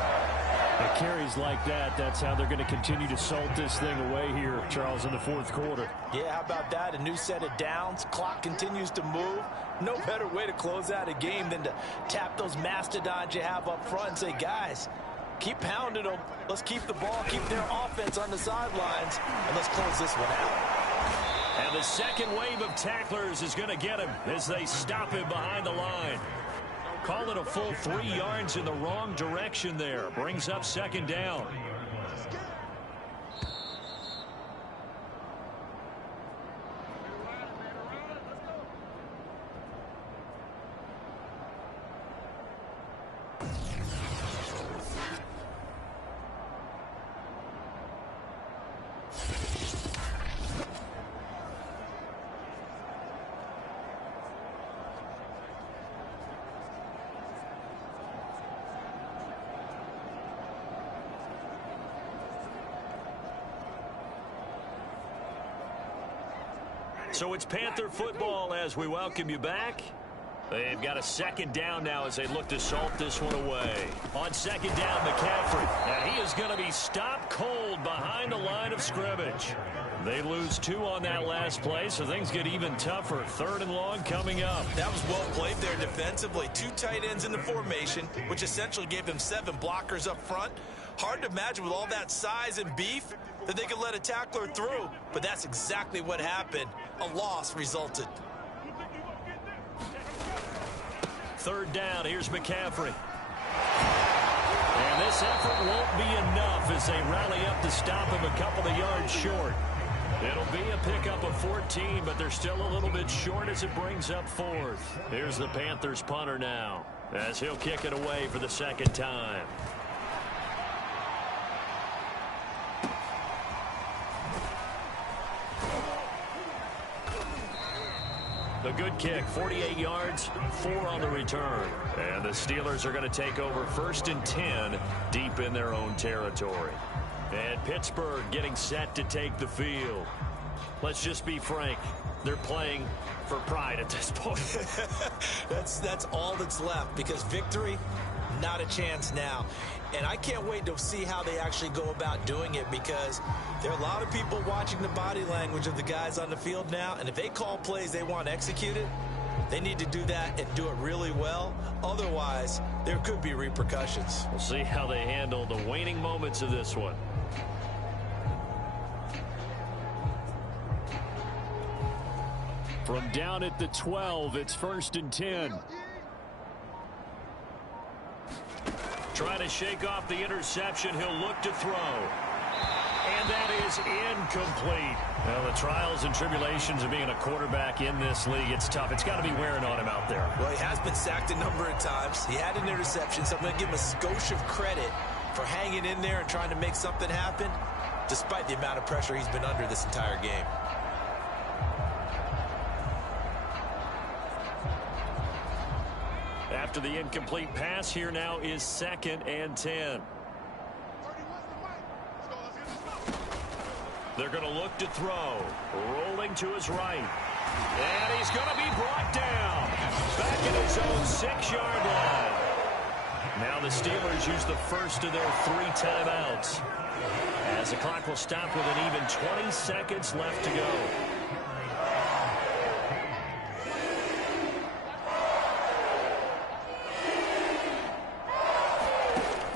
The carries like that, that's how they're going to continue to salt this thing away here, Charles, in the fourth quarter. Yeah, how about that? A new set of downs. Clock continues to move. No better way to close out a game than to tap those mastodons you have up front and say, guys, keep pounding them. Let's keep the ball, keep their offense on the sidelines, and let's close this one out. And the second wave of tacklers is going to get him as they stop him behind the line. Call it a full 3 yards in the wrong direction there. Brings up 2nd down. So it's Panther football as we welcome you back. They've got a 2nd down now as they look to salt this one away. On 2nd down, McCaffrey. And he is going to be stopped cold behind the line of scrimmage. They lose 2 on that last play, so things get even tougher. 3rd and long coming up. That was well played there defensively. 2 tight ends in the formation, which essentially gave them 7 blockers up front. Hard to imagine with all that size and beef that they could let a tackler through, but that's exactly what happened. A loss resulted. 3rd down, here's McCaffrey. And this effort won't be enough as they rally up to stop him a couple of yards short. It'll be a pickup of 14, but they're still a little bit short as it brings up 4th. Here's the Panthers punter now as he'll kick it away for the 2nd time. A good kick, 48 yards, 4 on the return. And the Steelers are going to take over 1st and 10 deep in their own territory. And Pittsburgh getting set to take the field. Let's just be frank. They're playing for pride at this point. That's all that's left, because victory, not a chance now. And I can't wait to see how they actually go about doing it, because there are a lot of people watching the body language of the guys on the field now, and if they call plays they want executed, they need to do that and do it really well. Otherwise, there could be repercussions. We'll see how they handle the waning moments of this one. From down at the 12, it's 1st and 10. Trying to shake off the interception. He'll look to throw. And that is incomplete. Well, the trials and tribulations of being a quarterback in this league, it's tough. It's got to be wearing on him out there. Well, he has been sacked a number of times. He had an interception, so I'm going to give him a skosh of credit for hanging in there and trying to make something happen, despite the amount of pressure he's been under this entire game. After the incomplete pass, here now is 2nd and 10. They're going to look to throw. Rolling to his right. And he's going to be brought down. Back in his own 6-yard line. Now the Steelers use the first of their 3 timeouts, as the clock will stop with an even 20 seconds left to go.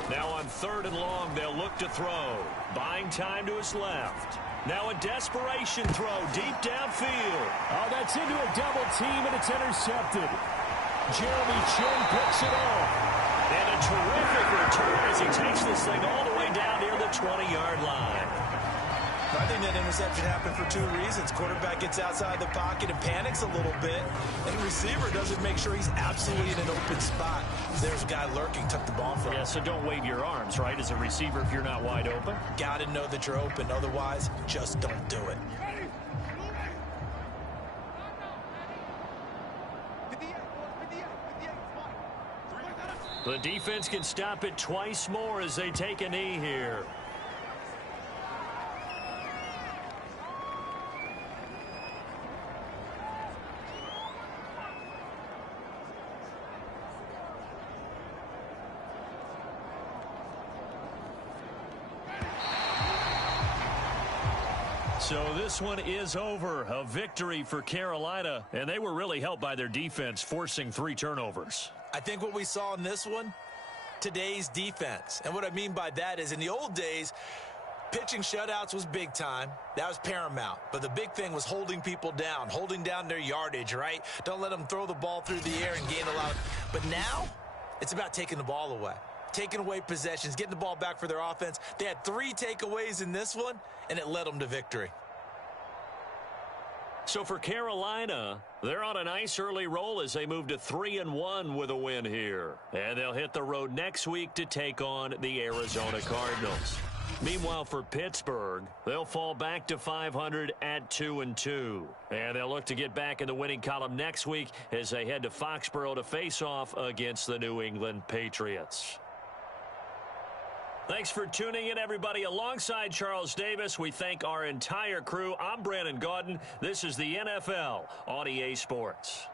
Now on 3rd and long, they'll look to throw. Buying time to his left. Now a desperation throw deep downfield. Oh, that's into a double team, and it's intercepted. Jeremy Chin picks it off. And a terrific return as he takes this thing all the way down near the 20-yard line. I think that interception happened for 2 reasons. Quarterback gets outside the pocket and panics a little bit, and the receiver doesn't make sure he's absolutely in an open spot. There's a guy lurking, took the ball from him. Yeah, so don't wave your arms, right, as a receiver if you're not wide open. Got to know that you're open. Otherwise, just don't do it. The defense can stop it twice more as they take a knee here. So this one is over. A victory for Carolina, and they were really helped by their defense, forcing 3 turnovers. I think what we saw in this one, today's defense. And what I mean by that is in the old days, pitching shutouts was big time. That was paramount. But the big thing was holding people down, holding down their yardage, right? Don't let them throw the ball through the air and gain a lot. But now, it's about taking the ball away. Taking away possessions, getting the ball back for their offense. They had 3 takeaways in this one, and it led them to victory. So for Carolina, they're on a nice early roll as they move to 3-1 with a win here. And they'll hit the road next week to take on the Arizona Cardinals. Meanwhile, for Pittsburgh, they'll fall back to 500 at 2-2. And they'll look to get back in the winning column next week as they head to Foxborough to face off against the New England Patriots. Thanks for tuning in, everybody. Alongside Charles Davis, we thank our entire crew. I'm Brandon Gaudin. This is the NFL on EA Sports.